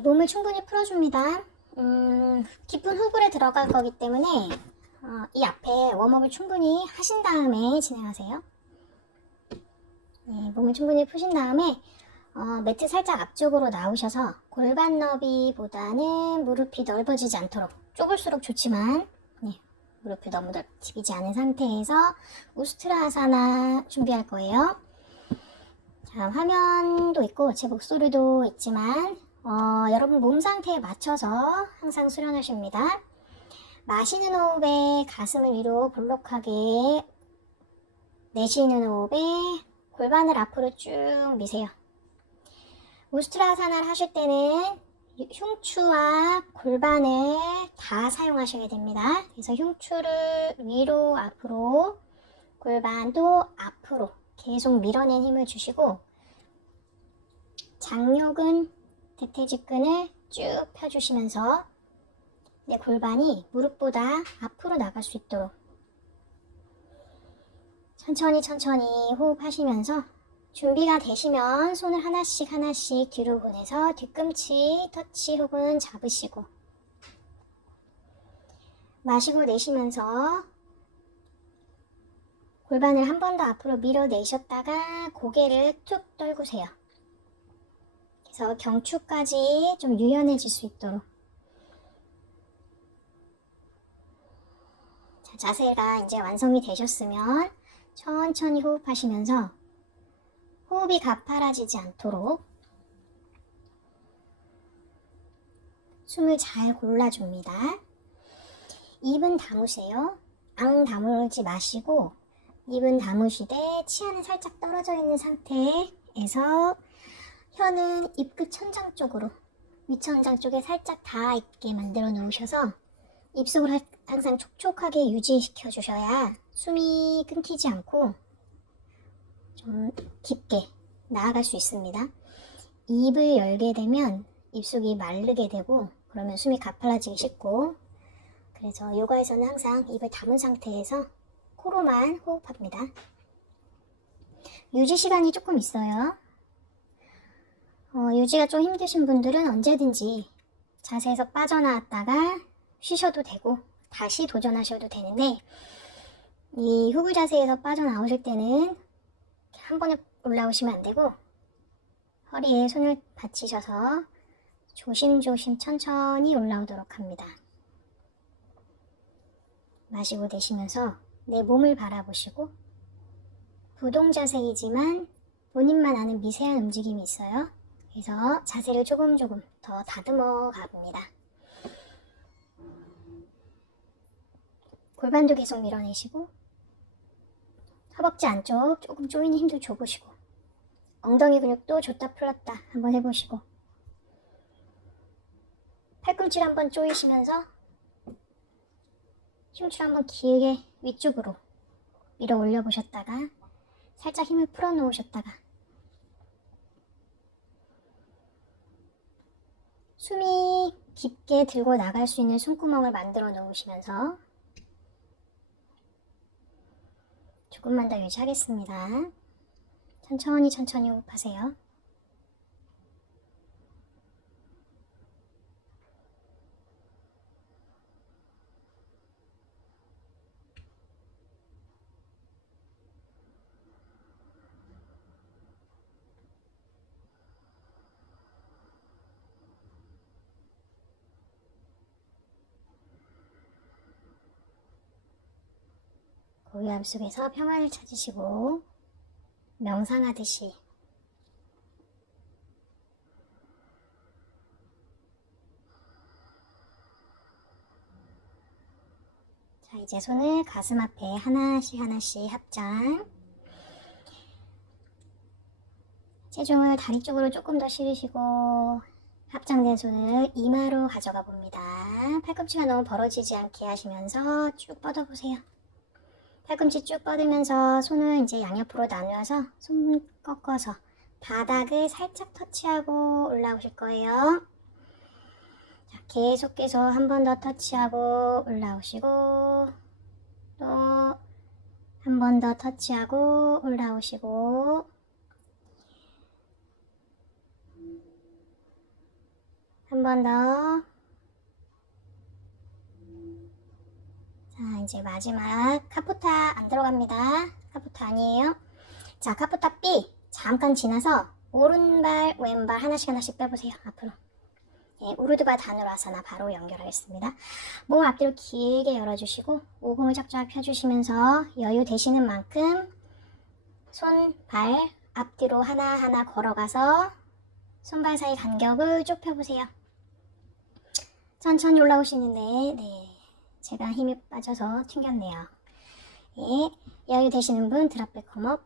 네, 몸을 충분히 풀어줍니다. 음, 깊은 흡을에 들어갈 거기 때문에 어, 이 앞에 웜업을 충분히 하신 다음에 진행하세요. 네, 몸을 충분히 푸신 다음에 어, 매트 살짝 앞쪽으로 나오셔서 골반 너비보다는 무릎이 넓어지지 않도록 좁을수록 좋지만 네, 무릎이 너무 넓히지 않은 상태에서 우스트라사나 준비할 거예요. 자, 화면도 있고 제 목소리도 있지만 어, 여러분 몸 상태에 맞춰서 항상 수련하십니다. 마시는 호흡에 가슴을 위로 볼록하게 내쉬는 호흡에 골반을 앞으로 쭉 미세요. 우스트라사나를 하실 때는 흉추와 골반을 다 사용하셔야 됩니다. 그래서 흉추를 위로 앞으로 골반도 앞으로 계속 밀어낸 힘을 주시고 장력은 대퇴직근을 쭉 펴주시면서 내 골반이 무릎보다 앞으로 나갈 수 있도록 천천히 천천히 호흡하시면서 준비가 되시면 손을 하나씩 하나씩 뒤로 보내서 뒤꿈치 터치 혹은 잡으시고 마시고 내쉬면서 골반을 한 번 더 앞으로 밀어내셨다가 고개를 툭 떨구세요. 그래서 경추까지 좀 유연해질 수 있도록 자, 자세가 이제 완성이 되셨으면 천천히 호흡하시면서 호흡이 가파라지지 않도록 숨을 잘 골라줍니다. 입은 다무세요. 앙 다물지 마시고 입은 다무시되 치아는 살짝 떨어져 있는 상태에서 혀는 입끝 천장 쪽으로 위천장 쪽에 살짝 닿아 있게 만들어 놓으셔서 입속을 하- 항상 촉촉하게 유지시켜 주셔야 숨이 끊기지 않고 좀 깊게 나아갈 수 있습니다. 입을 열게 되면 입속이 마르게 되고 그러면 숨이 가팔라지기 쉽고 그래서 요가에서는 항상 입을 담은 상태에서 코로만 호흡합니다. 유지 시간이 조금 있어요. 어, 유지가 좀 힘드신 분들은 언제든지 자세에서 빠져나왔다가 쉬셔도 되고 다시 도전하셔도 되는데 이 후구 자세에서 빠져나오실 때는 한 번에 올라오시면 안 되고 허리에 손을 받치셔서 조심조심 천천히 올라오도록 합니다. 마시고 내쉬면서 내 몸을 바라보시고 부동 자세이지만 본인만 아는 미세한 움직임이 있어요. 그래서 자세를 조금 조금 더 다듬어 가봅니다. 골반도 계속 밀어내시고 허벅지 안쪽 조금 조이는 힘도 줘보시고 엉덩이 근육도 줬다 풀었다 한번 해보시고 팔꿈치를 한번 조이시면서 흉추를 한번 길게 위쪽으로 밀어 올려 보셨다가 살짝 힘을 풀어 놓으셨다가 숨이 깊게 들고 나갈 수 있는 숨구멍을 만들어 놓으시면서 조금만 더 유지하겠습니다. 천천히 천천히 호흡하세요. 고요함 속에서 평안을 찾으시고 명상하듯이 자 이제 손을 가슴 앞에 하나씩 하나씩 합장 체중을 다리 쪽으로 조금 더 실으시고 합장된 손을 이마로 가져가 봅니다. 팔꿈치가 너무 벌어지지 않게 하시면서 쭉 뻗어보세요. 팔꿈치 쭉 뻗으면서 손을 이제 양옆으로 나누어서 손 꺾어서 바닥을 살짝 터치하고 올라오실 거예요. 자, 계속해서 한 번 더 터치하고 올라오시고 또 한 번 더 터치하고 올라오시고 한한번 더. 이제 마지막 카포타 안 들어갑니다. 카포타 아니에요. 자, 카포타 B 잠깐 지나서 오른발, 왼발 하나씩 하나씩 빼보세요. 앞으로. 예, 우르드바 다누라사나 바로 연결하겠습니다. 몸 앞뒤로 길게 열어주시고 오금을 쫙쫙 펴주시면서 여유 되시는 만큼 손, 발 앞뒤로 하나하나 걸어가서 손발 사이 간격을 좁혀보세요. 천천히 올라오시는데 네, 제가 힘이 빠져서 튕겼네요. 예, 여유 되시는 분 드랍백 컴업